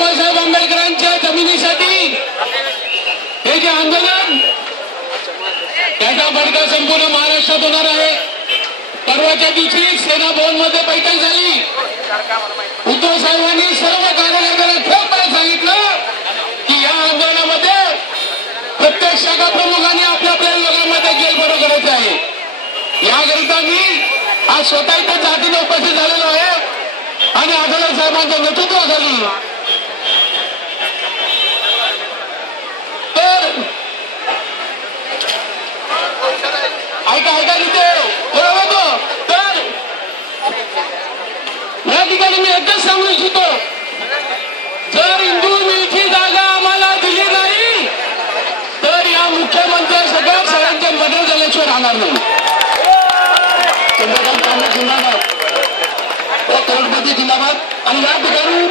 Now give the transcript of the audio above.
बाबासाहेब आंबेडकरांच्या जमिनीसाठी हे जे आंदोलन त्याचा बडका संपूर्ण महाराष्ट्रात होणार आहे। परवाच्या दिवशी सेना भवन मध्ये बैठक झाली। उद्धव साहेबांनी सर्व कार्यकर्त्यांना ठोकपणे सांगितलं की या आंदोलनामध्ये प्रत्येक शाखा प्रमुखांनी आपल्या आपल्या विभागामध्ये गेलबरो करायचं आहे। याकरिता मी आज स्वतः इथे जातीने उपस्थित झालेलो आहे आणि आढळराव साहेबांच्या नेतृत्वाखाली तर ऐका तिथे बरोबर तर या ठिकाणी मी एकच सांगू इच्छितो, जर हिंदू मिलची जागा आम्हाला दिली नाही तर या मुख्यमंत्र्यांसगळं सगळ्यांचे मदत झाल्याशिवाय राहणार नाही। चंद्रकांत काँग्रेस जिंदाबाद, करोडपती जिंदाबाद। आणि या ठिकाणी